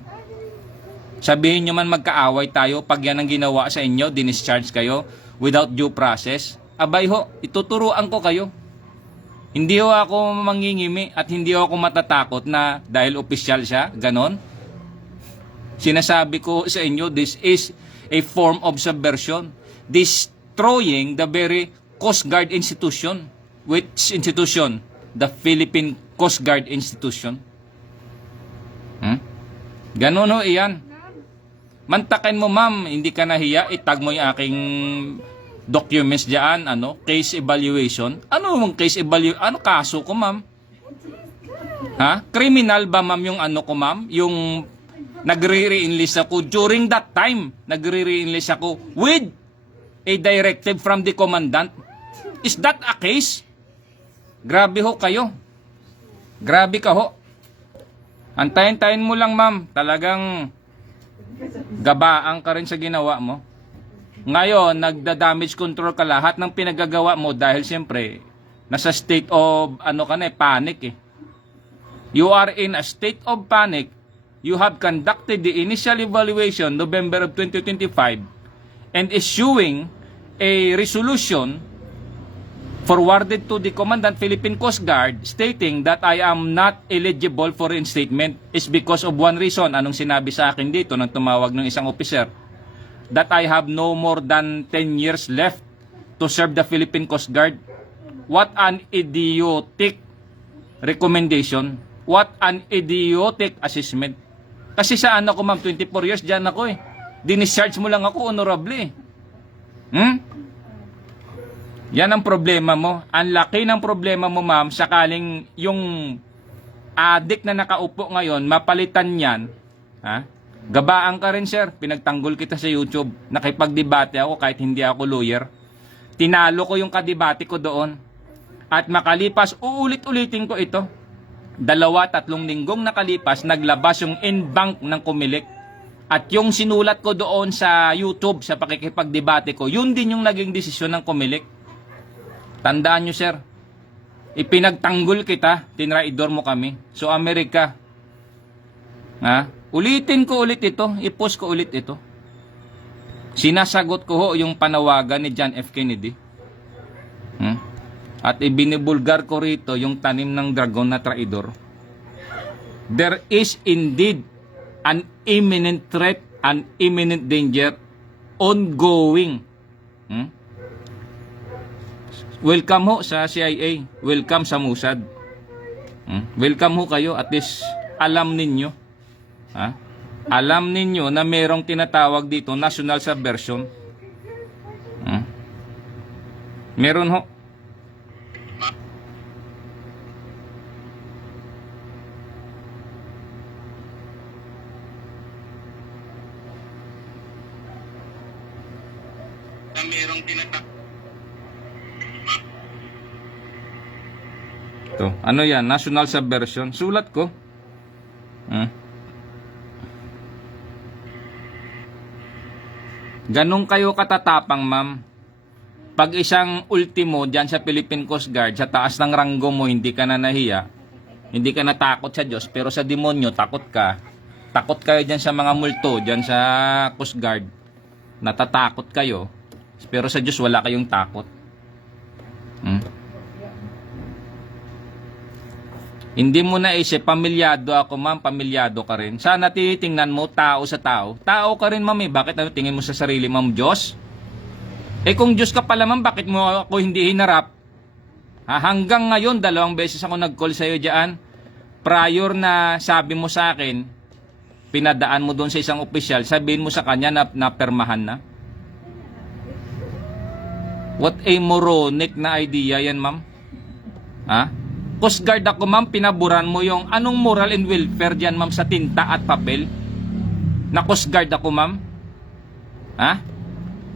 Sabihin nyo man magkaaway tayo, pag yan ang ginawa sa inyo, dinischarge kayo without due process. Abay ho, ituturuan ko kayo. Hindi ho ako mangingimi at hindi ho ako matatakot na dahil opisyal siya, ganon. Sinasabi ko sa inyo, this is a form of subversion. Destroying the very Coast Guard institution. Which institution? The Philippine Coast Guard institution. Ganon ho iyan. Mantakin mo, ma'am, hindi ka nahiya, itag mo yung aking documents diyan, case evaluation. Ano yung case evaluation? Ano kaso ko, ma'am? Ha? Criminal ba, ma'am, yung ko, ma'am? Yung nagre-re-enlist ako during that time, nagre-re-enlist ako with a directive from the commandant. Is that a case? Grabe ho kayo. Grabe ka ho. Antayin-tayin mo lang, ma'am. Talagang gabaan ka rin sa ginawa mo. Ngayon, nagda-damage control ka lahat ng pinagagawa mo dahil siyempre, nasa state of, panic eh. You are in a state of panic. You have conducted the initial evaluation November of 2025 and issuing a resolution forwarded to the Commandant Philippine Coast Guard stating that I am not eligible for reinstatement is because of one reason. Anong sinabi sa akin dito nang tumawag ng isang officer? That I have no more than 10 years left to serve the Philippine Coast Guard. What an idiotic recommendation. What an idiotic assessment. Kasi saan ako, ma'am? 24 years dyan ako eh. Dinischarge mo lang ako, honorable eh. Yan ang problema mo. Ang laki ng problema mo, ma'am, sakaling yung adik na nakaupo ngayon, mapalitan yan, ha? Gabaan ka rin, sir. Pinagtanggol kita sa YouTube. Nakipagdebate ako kahit hindi ako lawyer. Tinalo ko yung kadebate ko doon. At makalipas, uulit-ulitin ko ito. 2-3 linggong nakalipas, naglabas yung in-bank ng Comelec. At yung sinulat ko doon sa YouTube, sa pakikipagdebate ko, yun din yung naging desisyon ng Comelec. Tandaan nyo, sir. Ipinagtanggol kita, tinraidor mo kami. So, Amerika, ha? Ulitin ko ulit ito, i-post ko ulit ito. Sinasagot ko ho yung panawagan ni John F. Kennedy. At ibinibulgar ko rito yung tanim ng dragon na traidor. There is indeed an imminent threat, an imminent danger ongoing. Welcome ho sa CIA. Welcome sa Mossad. Welcome ho kayo. At least alam ninyo. Ha? Alam ninyo na merong tinatawag dito national subversion. Meron ho. Na merong tinatawag. To, ano yan? National subversion. Sulat ko. Ganun kayo katatapang, ma'am. Pag isang ultimo dyan sa Philippine Coast Guard, sa taas ng ranggo mo, hindi ka na nahiya, hindi ka natakot sa Diyos, pero sa demonyo, takot ka. Takot kayo dyan sa mga multo, dyan sa Coast Guard. Natatakot kayo, pero sa Diyos wala kayong takot. Hindi mo naisip, pamilyado ako, ma'am, pamilyado ka rin. Sana tinitingnan mo, tao sa tao. Tao ka rin, ma'am, eh. Bakit ano tingin mo sa sarili, ma'am, Diyos? Eh kung Diyos ka pala, ma'am, bakit mo ako hindi hinarap? Hanggang ngayon, 2 beses ako nag-call sa'yo dyan. Prior na sabi mo sa akin, pinadaan mo doon sa isang opisyal, sabihin mo sa kanya na napermahan na. What a moronic na idea yan, ma'am. Ha? Coast Guard ako, ma'am, pinaburan mo yung anong moral and welfare dyan, ma'am, sa tinta at papel? Na Coast Guard ako, ma'am? Ha?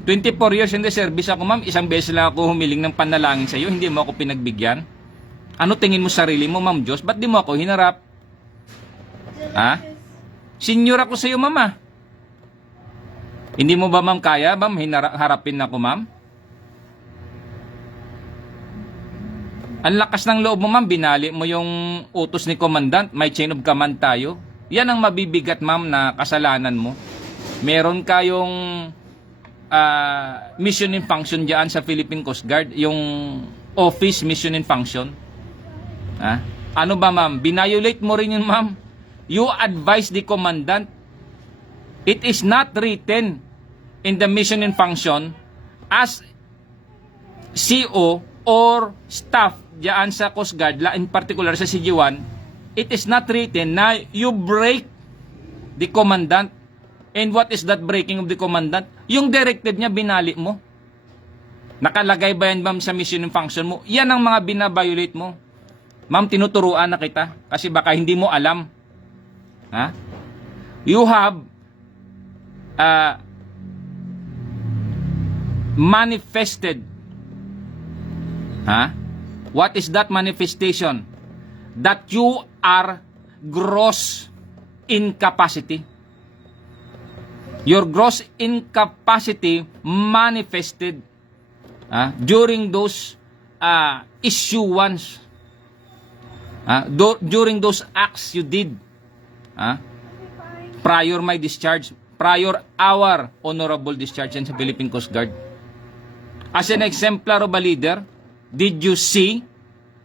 24 years in the service ako, ma'am. Isang beses lang ako humiling ng panalangin sa iyo. Hindi mo ako pinagbigyan. Ano tingin mo sarili mo, ma'am Diyos? Ba't di mo ako hinarap? Ha? Senior ako sa iyo, ma'am, ah. Hindi mo ba, ma'am, kaya, ma'am, harapin ako, ma'am? Ang lakas ng loob mo, ma'am, binali mo yung utos ni Commandant, may chain of command tayo. Yan ang mabibigat, ma'am, na kasalanan mo. Meron kayong mission and function diyan sa Philippine Coast Guard, yung office mission and function. Ano ba, ma'am? Binayolate mo rin yun, ma'am. You advise the Commandant. It is not written in the mission and function as CO or staff diyan sa Coast Guard, in particular sa CG1, it is not written na you break the Commandant. And what is that breaking of the Commandant? Yung directive niya, binali mo. Nakalagay ba yan, ma'am, sa mission and function mo? Yan ang mga binabiolate mo. Ma'am, tinuturuan na kita kasi baka hindi mo alam. Ha? You have manifested. Ha? What is that manifestation? That you are gross incapacity. Your gross incapacity manifested during those issuance, during those acts you did prior my discharge, prior our honorable discharge sa Philippine Coast Guard. As an exemplar of a leader, did you see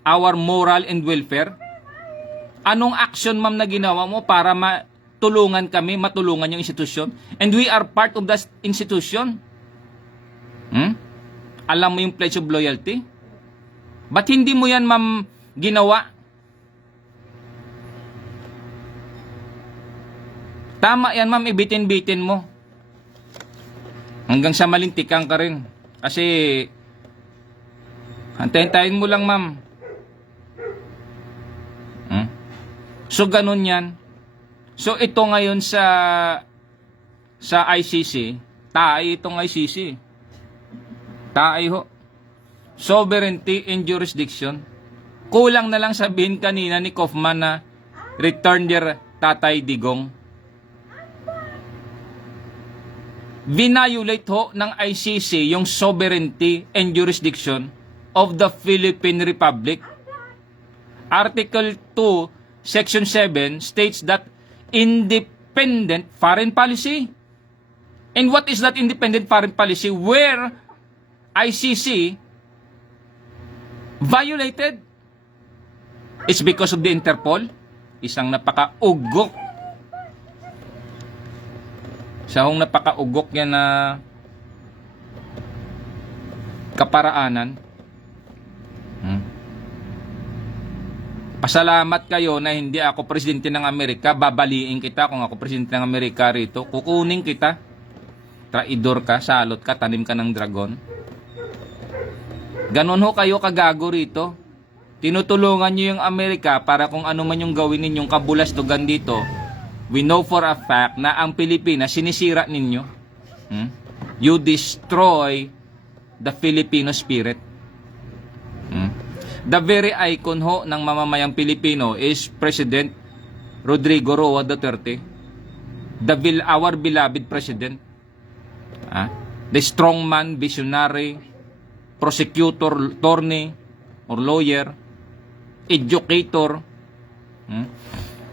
our moral and welfare? Anong action, ma'am, na ginawa mo para matulungan kami, matulungan yung institusyon? And we are part of that institution. Alam mo yung pledge of loyalty? Ba't hindi mo yan, ma'am, ginawa? Tama yan, ma'am, ibitin-bitin mo. Hanggang sa malintikan ka rin. Kasi, antayin mo lang, ma'am. So, ganun yan. So, ito ngayon sa ICC, taay itong ICC. Taay ho. Sovereignty and jurisdiction. Kulang na lang sabihin kanina ni Kaufman na return their Tatay Digong. Vinayulate ho ng ICC yung sovereignty and jurisdiction of the Philippine Republic. Article 2, Section 7 states that independent foreign policy. And what is that independent foreign policy where ICC violated? It's because of the Interpol. Isang napaka-ugok. Isang napaka-ugok yan na kaparaanan. Pasalamat kayo na hindi ako presidente ng Amerika. Babaliin kita kung ako presidente ng Amerika rito. Kukunin kita. Traidor ka, salot ka, tanim ka ng dragon. Ganon ho kayo kagago rito. Tinutulungan nyo yung Amerika para kung ano man yung gawin ninyong kabulastugan dito. We know for a fact na ang Pilipinas sinisira ninyo. You destroy the Filipino spirit. The very icon ho ng mamamayang Pilipino is President Rodrigo Roa Duterte. Our beloved President. The strongman, visionary, prosecutor, attorney, or lawyer, educator,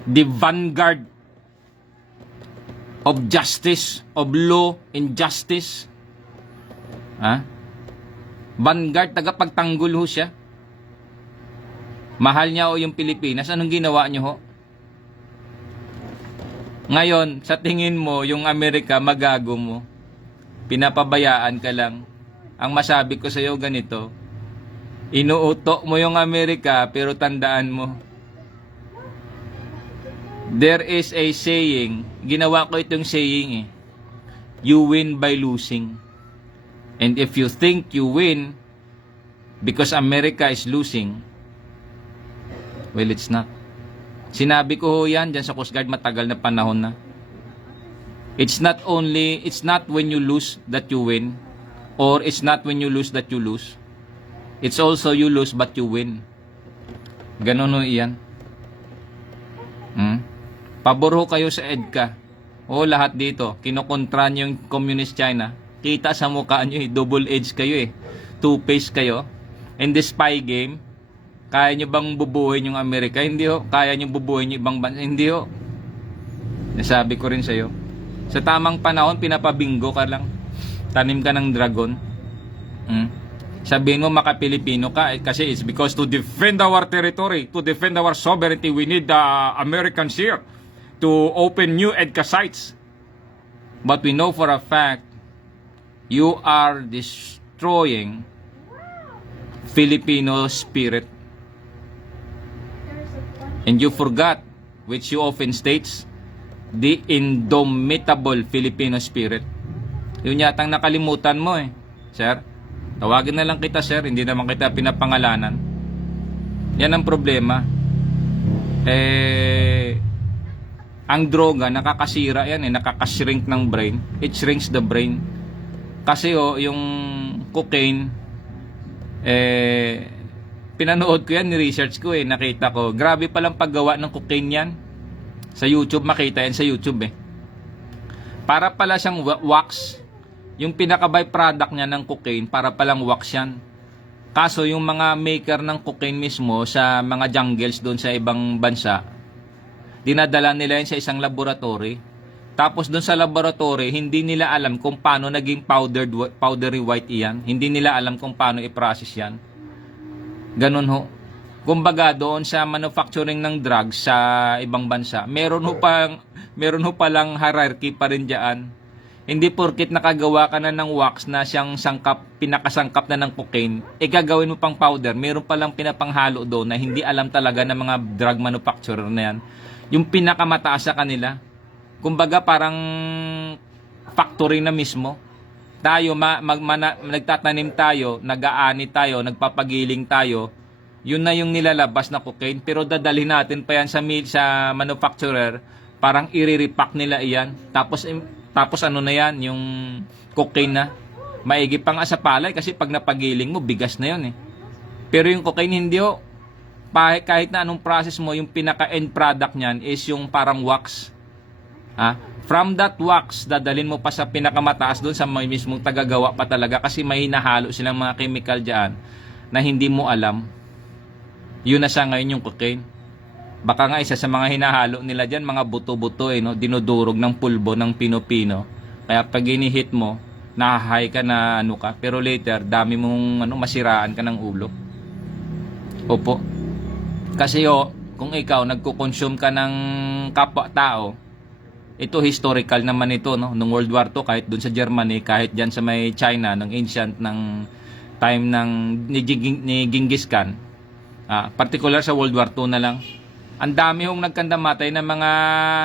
the vanguard of justice, of law and justice. Vanguard, tagapagtanggol ho siya. Mahal niya o yung Pilipinas. Anong ginawa niyo ho? Ngayon, sa tingin mo, yung Amerika, magago mo. Pinapabayaan ka lang. Ang masabi ko sa iyo ganito, inuuto mo yung Amerika, pero tandaan mo, there is a saying, ginawa ko itong saying you win by losing. And if you think you win because America is losing, well, it's not. Sinabi ko ho yan dyan sa Coast Guard matagal na panahon na. It's not when you lose that you win, or it's not when you lose that you lose. It's also you lose but you win. Ganon ho iyan. Pabor ho kayo sa EDCA. O lahat dito, kinukontra nyo yung Communist China. Kita sa mukha nyo double edge kayo two-faced kayo. And the spy game, kaya nyo bang bubuhin yung Amerika? Hindi ho. Kaya nyo bubuhin yung ibang bansa? Hindi ho. Nasabi ko rin sa'yo. Sa tamang panahon, pinapabingo ka lang. Tanim ka ng dragon. Sabihin mo maka-Pilipino ka kasi it's because to defend our territory, to defend our sovereignty, we need the Americans here to open new EDCA sites. But we know for a fact, you are destroying Filipino spirit. And you forgot, which you often states, the indomitable Filipino spirit. Yun yatang nakalimutan mo sir. Tawagin na lang kita, sir. Hindi naman kita pinapangalanan. Yan ang problema. Ang droga, nakakasira yan nakakashrink ng brain. It shrinks the brain. Kasi yung cocaine, pinanood ko yan, ni-research ko nakita ko. Grabe palang paggawa ng cocaine yan. Sa YouTube, makita yan sa YouTube Para pala siyang wax. Yung pinaka-byproduct niya ng cocaine, para palang wax yan. Kaso yung mga maker ng cocaine mismo sa mga jungles doon sa ibang bansa, dinadala nila yan sa isang laboratory. Tapos doon sa laboratory, hindi nila alam kung paano naging powdery white iyan. Hindi nila alam kung paano i-process yan. Ganun ho. Kumbaga doon sa manufacturing ng drugs sa ibang bansa, meron ho palang hierarchy pa rin diyan. Hindi porkit nakagawa ka na ng wax na siyang pinakasangkap na ng cocaine, gagawin mo pang powder, meron palang pinapanghalo doon na hindi alam talaga ng mga drug manufacturer na yan. Yung pinakamataas sa kanila. Kumbaga parang factory na mismo. Tayo, nagtatanim tayo, nag-aani tayo, nagpapagiling tayo, yun na yung nilalabas na cocaine, pero dadalhin natin pa yan sa manufacturer, parang i-repack nila iyan. Tapos ano na yan, yung cocaine na, maigi pa nga sa palay kasi pag napagiling mo, bigas na yun eh. Pero yung cocaine hindi ho. Kahit na anong process mo, yung pinaka-end product niyan is yung parang wax. From that wax, dadalhin mo pa sa pinakamataas doon sa may mismong tagagawa pa talaga kasi may hinahalo silang mga chemical dyan na hindi mo alam. Yun na siya ngayon yung cocaine. Baka nga isa sa mga hinahalo nila dyan, mga buto-buto no? Dinudurog ng pulbo ng pino-pino. Kaya pag inihit mo, nahahay ka na ano ka. Pero later, dami mong masiraan ka ng ulo. Opo. Kasi kung ikaw nagko-consume ka ng kapwa-tao, ito historical naman ito, no? Nung World War II, kahit dun sa Germany, kahit dyan sa may China, ng ancient, ng time ni Genghis Khan, particular sa World War II na lang, ang dami hong nagkandamatay ng mga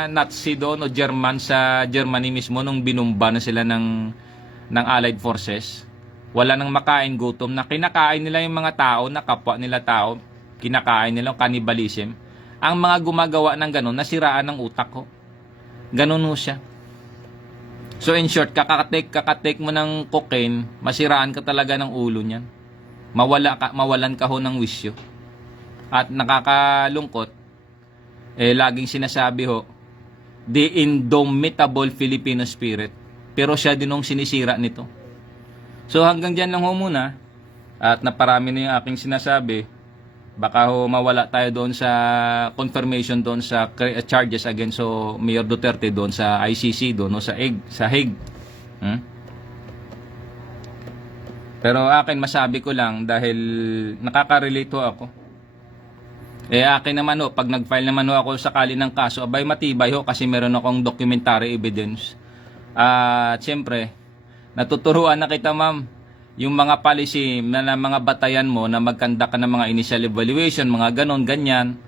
Nazi doon o German sa Germany mismo nung binumba na sila ng Allied Forces. Wala nang makain, gutom na kinakain nila yung mga tao na kapwa nila tao, kinakain nila, cannibalism. Ang mga gumagawa ng ganun, nasiraan ng utak ko. Ganun ho siya. So in short, kakatake mo ng cocaine, masiraan ka talaga ng ulo niyan. Mawalan ka ho ng wisyo. At nakakalungkot, laging sinasabi ho, the indomitable Filipino spirit. Pero siya din ang sinisira nito. So hanggang dyan lang ho muna. At naparami na yung aking sinasabi. Baka ho mawala tayo doon sa confirmation doon sa charges against Mayor Duterte doon sa ICC doon sa Hague. Pero akin masabi ko lang dahil nakaka-relate ho ako. Akin naman ho, pag nag-file naman ho ako sakali ng kaso, abay matibay ho kasi meron akong documentary evidence. At siyempre, natuturuan na kita ma'am, yung mga policy na mga batayan mo na magkanda ka ng mga initial evaluation, mga ganon, ganyan,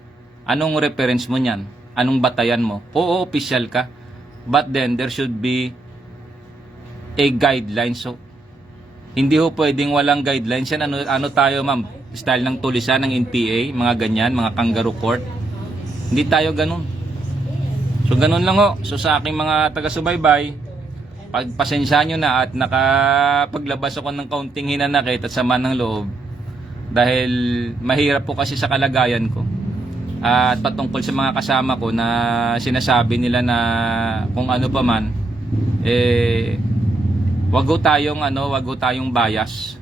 anong reference mo niyan? Anong batayan mo? Oo, official ka. But then, there should be a guideline. So, hindi ho pwedeng walang guidelines yan. Ano tayo ma'am? Style ng tulisan ng NPA, mga ganyan, mga kangaroo court. Hindi tayo ganon. So, ganon lang ho. So, sa aking mga taga-subaybay, pagpasensya nyo na at nakapaglabas ako ng kaunting hinanakit at sama ng loob dahil mahirap po kasi sa kalagayan ko at patungkol sa mga kasama ko na sinasabi nila na kung ano pa man wag tayong bias.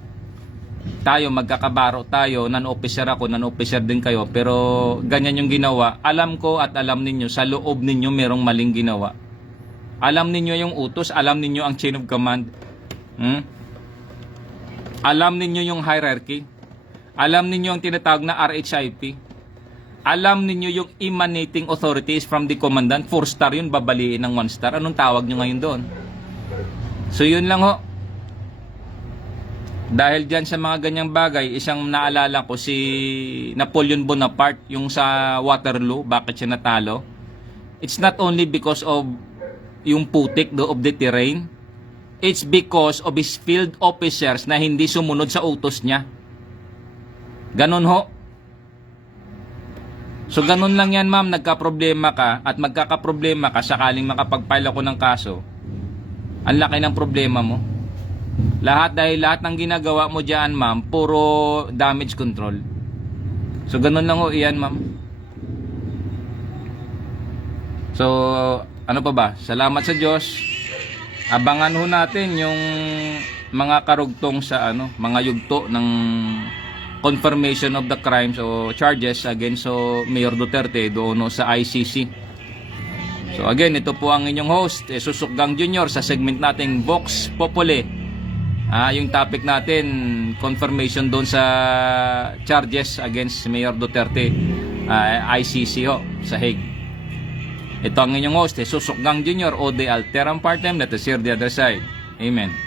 Tayo magkakabaro tayo, non-officer ako, non-officer din kayo, pero ganyan yung ginawa. Alam ko at alam ninyo sa loob ninyo merong maling ginawa. Alam ninyo yung utos, alam ninyo ang chain of command. Alam ninyo yung hierarchy. Alam ninyo ang tinatawag na RHIP. Alam ninyo yung emanating authorities from the commandant. 4 star yun, babaliin ng 1 star. Anong tawag nyo ngayon doon? So yun lang ho. Dahil dyan sa mga ganyang bagay, isang naalala ko si Napoleon Bonaparte, yung sa Waterloo, bakit siya natalo? It's not only because of yung putik of the terrain, it's because of his field officers na hindi sumunod sa utos niya. Ganon ho. So ganon lang yan ma'am, nagka-problema ka at magkaka-problema ka sakaling makapag-file ako ng kaso. Ang laki ng problema mo. Dahil lahat ng ginagawa mo dyan ma'am, puro damage control. So ganon lang ho iyan ma'am. So ano pa ba? Salamat sa Diyos. Abangan ho natin yung mga karugtong sa mga yugto ng confirmation of the crimes o charges against Mayor Duterte doon sa ICC. So again, ito po ang inyong host, Susukgang Jr. sa segment nating Vox Populi. Yung topic natin, confirmation doon sa charges against Mayor Duterte, ICC ho, sa Hague. Ito ang inyong host, Jesus Sukgang Jr. o The Alteram Partem. Let us hear the other side. Amen.